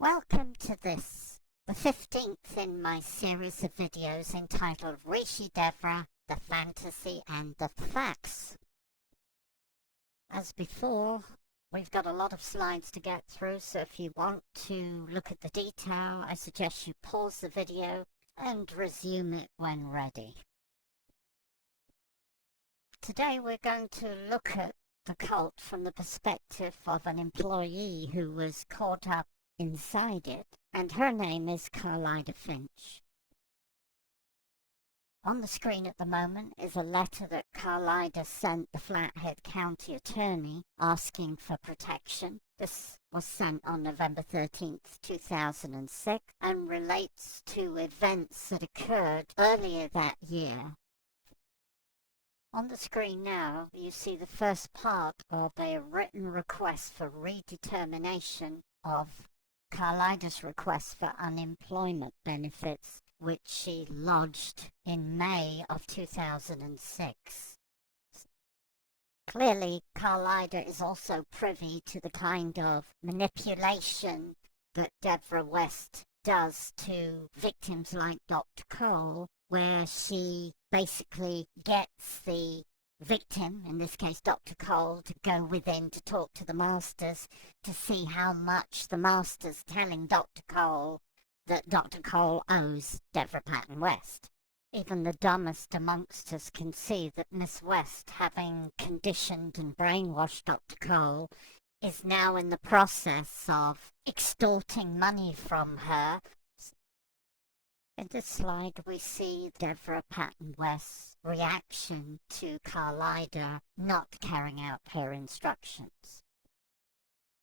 Welcome to this, the 15th in my series of videos entitled Rishi Devra, the Fantasy and the Facts. As before, we've got a lot of slides to get through, so if you want to look at the detail, I suggest you pause the video and resume it when ready. Today we're going to look at the cult from the perspective of an employee who was caught up inside it, and her name is Carlida Finch. On the screen at the moment is a letter that Carlida sent the Flathead County Attorney asking for protection. This was sent on November 13th, 2006, and relates to events that occurred earlier that year. On the screen now, you see the first part of a written request for redetermination of Carlida's request for unemployment benefits, which she lodged in May of 2006. Clearly, Carlida is also privy to the kind of manipulation that Devra West does to victims like Dr. Cole, where she basically gets the victim, in this case Dr. Cole, to go within to talk to the masters to see how much the master's telling Dr. Cole that Dr. Cole owes Devra Patton West. Even the dumbest amongst us can see that Miss West, having conditioned and brainwashed Dr. Cole, is now in the process of extorting money from her. In this slide we see Devra Patton West's reaction to Carlida not carrying out her instructions.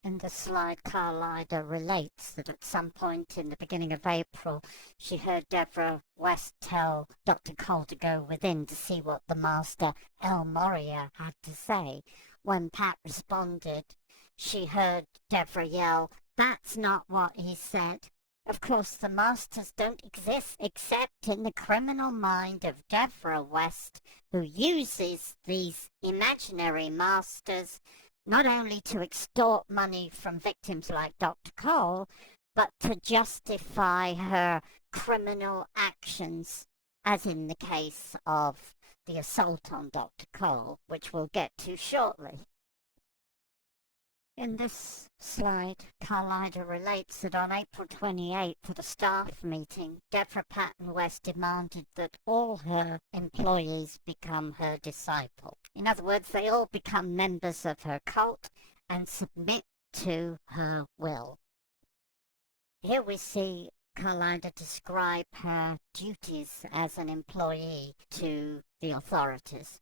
In the slide, Carlida relates that at some point in the beginning of April she heard Devra West tell Dr. Cole to go within to see what the master El Moria had to say. When Pat responded, she heard Devra yell, "That's not what he said." Of course, the masters don't exist except in the criminal mind of Devra West, who uses these imaginary masters not only to extort money from victims like Dr. Cole, but to justify her criminal actions, as in the case of the assault on Dr. Cole, which we'll get to shortly. In this slide, Carlida relates that on April 28th at a staff meeting, Devra Patton West demanded that all her employees become her disciple. In other words, they all become members of her cult and submit to her will. Here we see Carlida describe her duties as an employee to the authorities.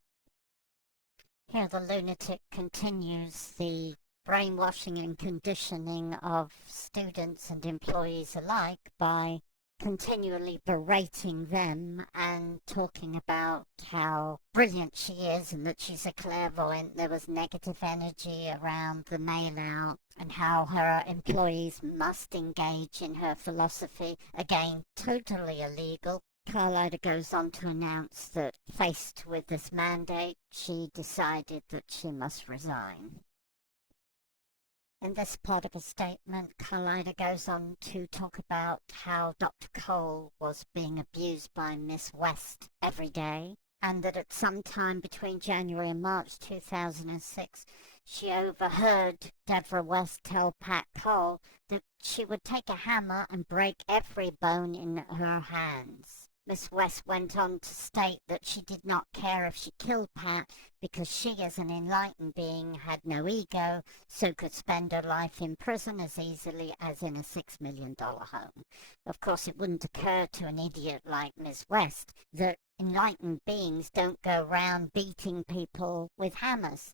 Here the lunatic continues the brainwashing and conditioning of students and employees alike by continually berating them and talking about how brilliant she is and that she's a clairvoyant. There was negative energy around the mail out and how her employees must engage in her philosophy. Again, totally illegal. Carlida goes on to announce that faced with this mandate, she decided that she must resign. In this part of a statement, Carlida goes on to talk about how Dr. Cole was being abused by Miss West every day, and that at some time between January and March 2006, she overheard Devra West tell Pat Cole that she would take a hammer and break every bone in her hands. Miss West went on to state that she did not care if she killed Pat because she, as an enlightened being, had no ego, so could spend her life in prison as easily as in a $6 million home. Of course, it wouldn't occur to an idiot like Miss West that enlightened beings don't go round beating people with hammers.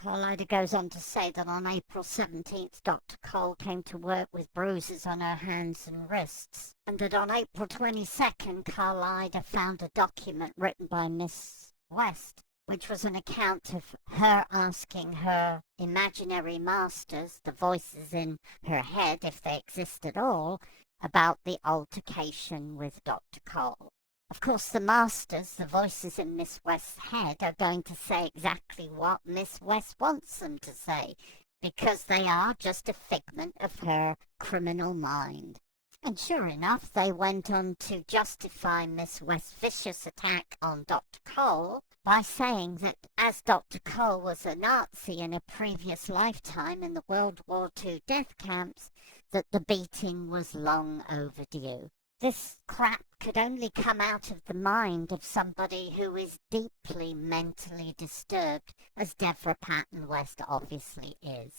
Carlida goes on to say that on April 17th, Dr. Cole came to work with bruises on her hands and wrists, and that on April 22nd, Carlida found a document written by Miss West, which was an account of her asking her imaginary masters, the voices in her head, if they exist at all, about the altercation with Dr. Cole. Of course, the masters, the voices in Miss West's head, are going to say exactly what Miss West wants them to say. because they are just a figment of her criminal mind. And sure enough, they went on to justify Miss West's vicious attack on Dr. Cole by saying that as Dr. Cole was a Nazi in a previous lifetime in the World War II death camps, that the beating was long overdue. This crap could only come out of the mind of somebody who is deeply mentally disturbed, as Devra Patton West obviously is.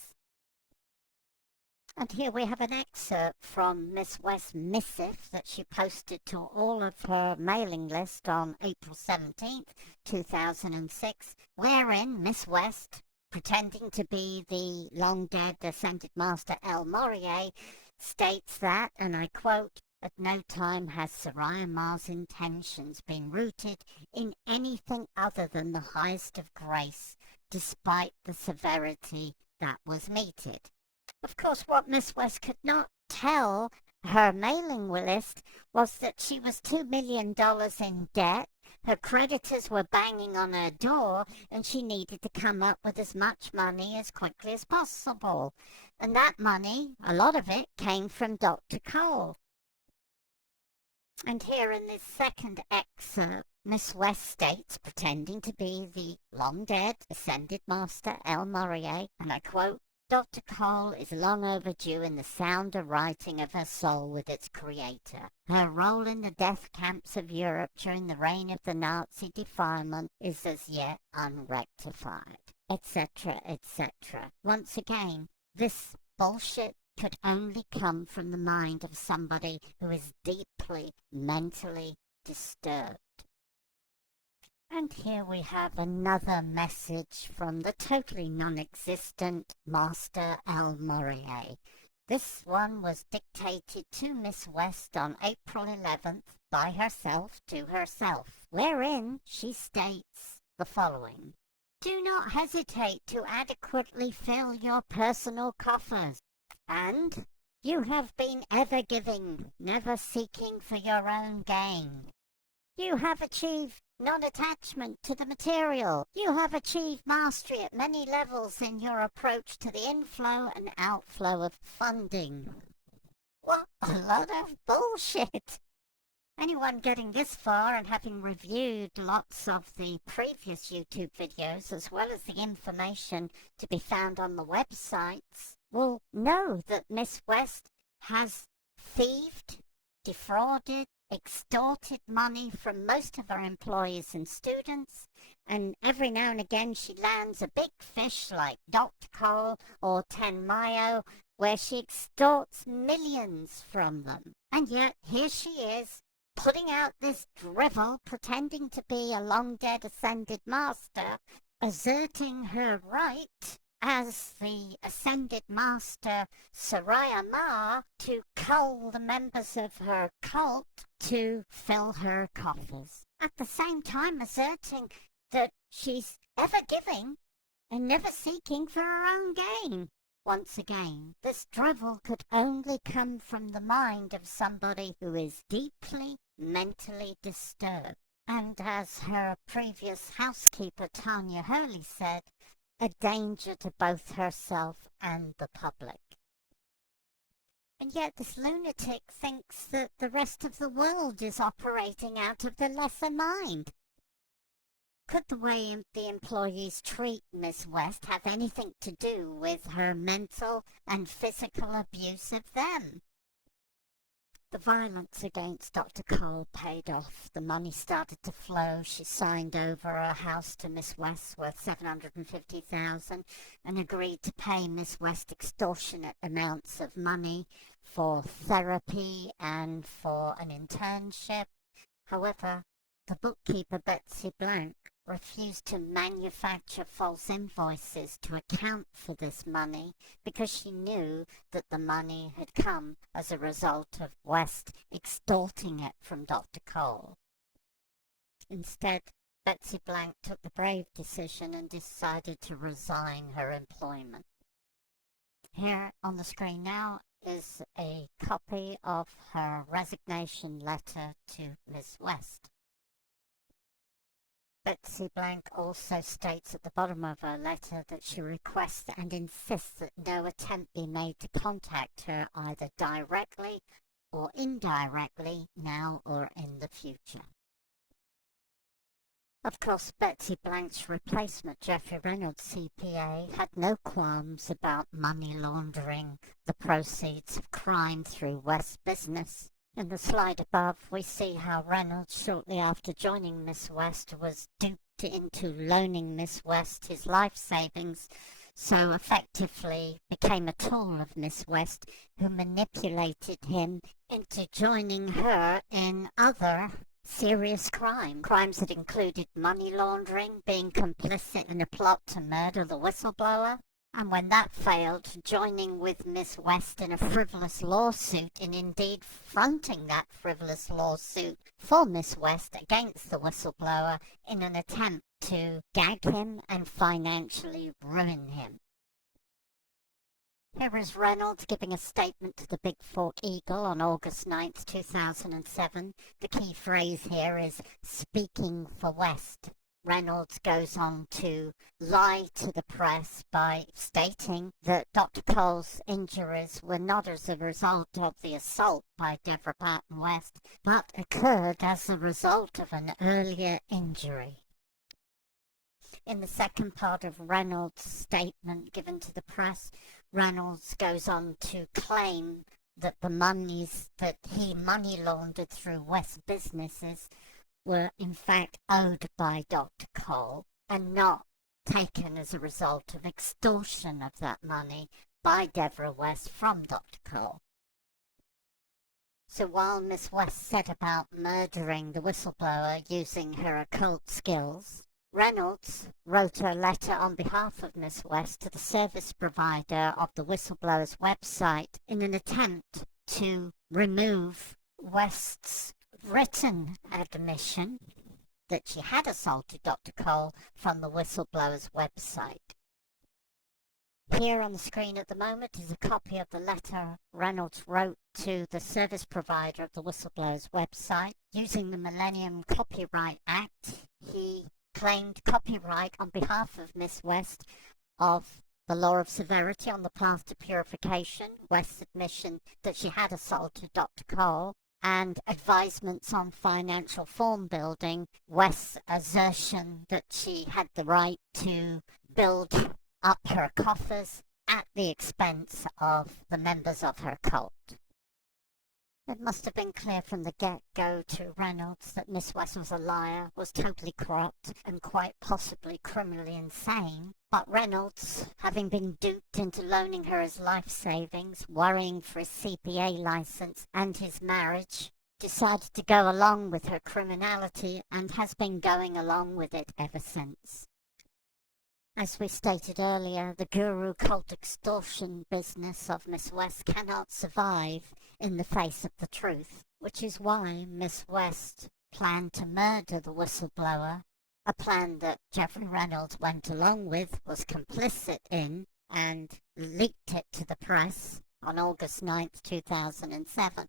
And here we have an excerpt from Miss West's missive that she posted to all of her mailing list on April 17th, 2006, wherein Miss West, pretending to be the long-dead Ascended Master El Morier, states that, and I quote, "At no time has Soraya Ma's intentions been rooted in anything other than the highest of grace, despite the severity that was meted." Of course, what Miss West could not tell her mailing list was that she was $2 million in debt, her creditors were banging on her door, and she needed to come up with as much money as quickly as possible. And that money, a lot of it, came from Dr. Cole. And here in this second excerpt, Miss West states, pretending to be the long-dead Ascended Master El Morier, and I quote, "Dr. Cole is long overdue in the sounder writing of her soul with its creator. Her role in the death camps of Europe during the reign of the Nazi defilement is as yet unrectified," etc., etc. Once again, this bullshit could only come from the mind of somebody who is deeply mentally disturbed. And here we have another message from the totally non-existent Master El Morier. This one was dictated to Miss West on April 11th by herself to herself, wherein she states the following. "Do not hesitate to adequately fill your personal coffers, and you have been ever giving, never seeking for your own gain. You have achieved non-attachment to the material. You have achieved mastery at many levels in your approach to the inflow and outflow of funding." What a lot of bullshit! Anyone getting this far and having reviewed lots of the previous YouTube videos as well as the information to be found on the websites will know that Miss West has thieved, defrauded, extorted money from most of her employees and students, and every now and again she lands a big fish like Dr. Cole or Ten Mayo, where she extorts millions from them. And yet here she is, putting out this drivel, pretending to be a long-dead Ascended Master, asserting her right as the Ascended Master Soraya Ma to cull the members of her cult to fill her coffers. At the same time asserting that she's ever giving and never seeking for her own gain. Once again, this drivel could only come from the mind of somebody who is deeply mentally disturbed. And as her previous housekeeper Tanya Hurley said, a danger to both herself and the public. And yet this lunatic thinks that the rest of the world is operating out of the lesser mind. Could the way the employees treat Miss West have anything to do with her mental and physical abuse of them? The violence against Dr. Cole paid off. The money started to flow. She signed over a house to Miss West worth $750,000 and agreed to pay Miss West extortionate amounts of money for therapy and for an internship. However, the bookkeeper Betsy Blank refused to manufacture false invoices to account for this money because she knew that the money had come as a result of West extorting it from Dr. Cole. Instead, Betsy Blank took the brave decision and decided to resign her employment. Here on the screen now is a copy of her resignation letter to Miss West. Betsy Blank also states at the bottom of her letter that she requests and insists that no attempt be made to contact her either directly or indirectly, now or in the future. Of course, Betsy Blank's replacement, Geoffrey Reynolds CPA, had no qualms about money laundering the proceeds of crime through West's business. In the slide above, we see how Reynolds, shortly after joining Miss West, was duped into loaning Miss West his life savings, so effectively became a tool of Miss West, who manipulated him into joining her in other serious crimes that included money laundering, being complicit in a plot to murder the whistleblower, and when that failed, joining with Miss West in a frivolous lawsuit, and indeed fronting that frivolous lawsuit for Miss West against the whistleblower in an attempt to gag him and financially ruin him. Here is Reynolds giving a statement to the Big Fork Eagle on August 9th, 2007. The key phrase here is "speaking for West." Reynolds goes on to lie to the press by stating that Dr. Cole's injuries were not as a result of the assault by Devra Patton West, but occurred as a result of an earlier injury. In the second part of Reynolds' statement given to the press, Reynolds goes on to claim that the monies that he money laundered through West businesses were in fact owed by Dr. Cole and not taken as a result of extortion of that money by Devra West from Dr. Cole. So while Miss West set about murdering the whistleblower using her occult skills, Reynolds wrote a letter on behalf of Miss West to the service provider of the whistleblower's website in an attempt to remove West's written admission that she had assaulted Dr. Cole from the whistleblower's website. Here on the screen at the moment is a copy of the letter Reynolds wrote to the service provider of the whistleblower's website. Using the Millennium Copyright Act, he claimed copyright on behalf of Miss West of the law of severity on the path to purification, West's admission that she had assaulted Dr. Cole, and advisements on financial form building, West's assertion that she had the right to build up her coffers at the expense of the members of her cult. It must have been clear from the get-go to Reynolds that Miss West was a liar, was totally corrupt, and quite possibly criminally insane. But Reynolds, having been duped into loaning her his life savings, worrying for his CPA license and his marriage, decided to go along with her criminality and has been going along with it ever since. As we stated earlier, the guru cult extortion business of Miss West cannot survive in the face of the truth, which is why Miss West planned to murder the whistleblower, a plan that Geoffrey Reynolds went along with, was complicit in, and leaked it to the press on August 9th, 2007.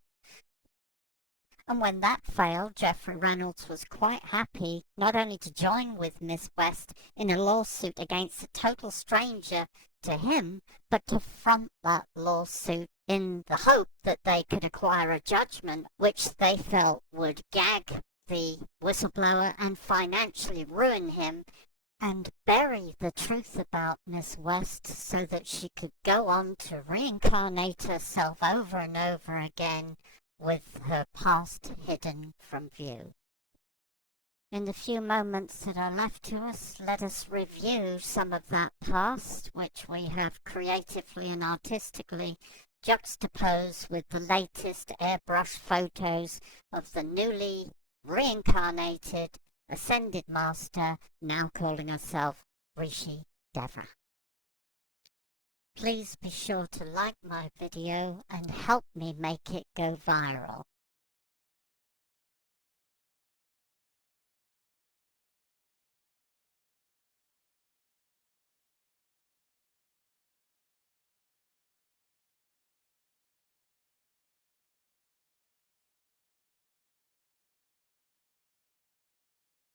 And when that failed, Geoffrey Reynolds was quite happy not only to join with Miss West in a lawsuit against a total stranger to him, but to front that lawsuit in the hope that they could acquire a judgment which they felt would gag the whistleblower and financially ruin him and bury the truth about Miss West so that she could go on to reincarnate herself over and over again with her past hidden from view. In the few moments that are left to us, let us review some of that past, which we have creatively and artistically juxtaposed with the latest airbrush photos of the newly reincarnated ascended master, now calling herself Rishi Devra. Please be sure to like my video and help me make it go viral.